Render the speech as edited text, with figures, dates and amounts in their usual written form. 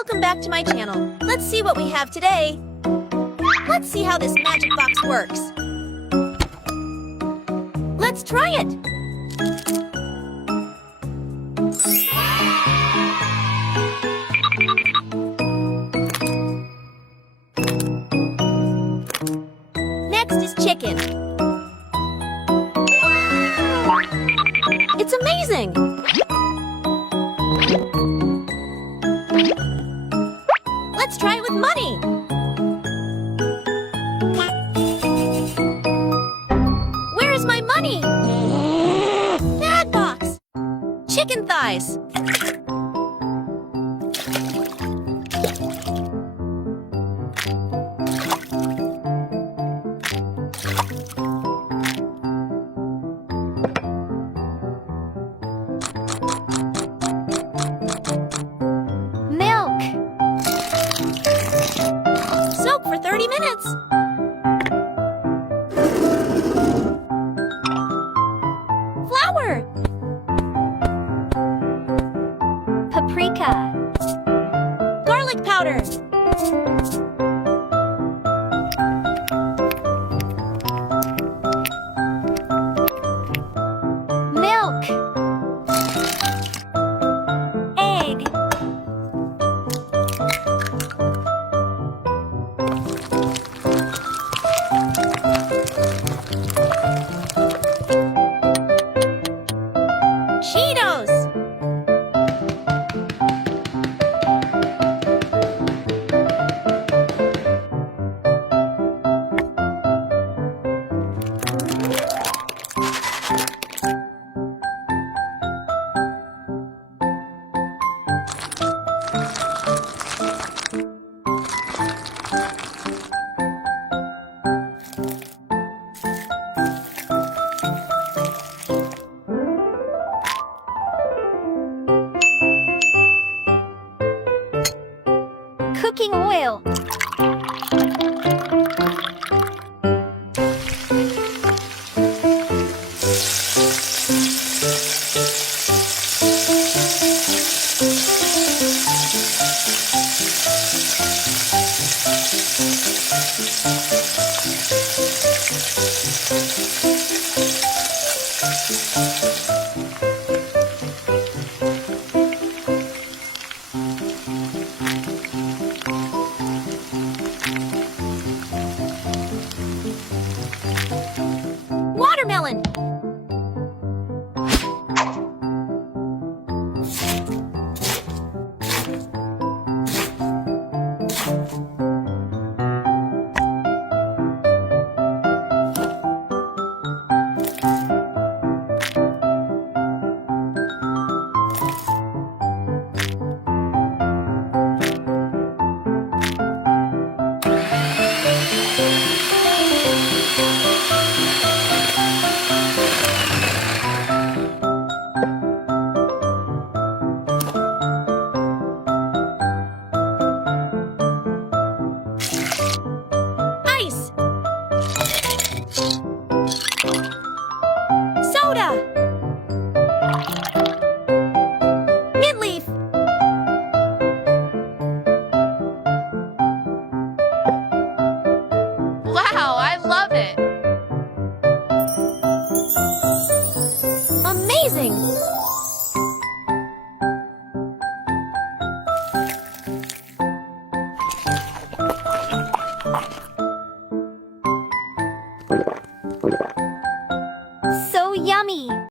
Welcome back to my channel. Let's see what we have today. Let's see how this magic box works. Let's try it. Next is chicken. It's amazing! Let's try it with money! Where is my money? Bad box! Chicken thighs! Milk! Soak for 30 minutes! Flour! Paprika! Garlic powder! Milk! Egg! Cheetos! Cooking oil.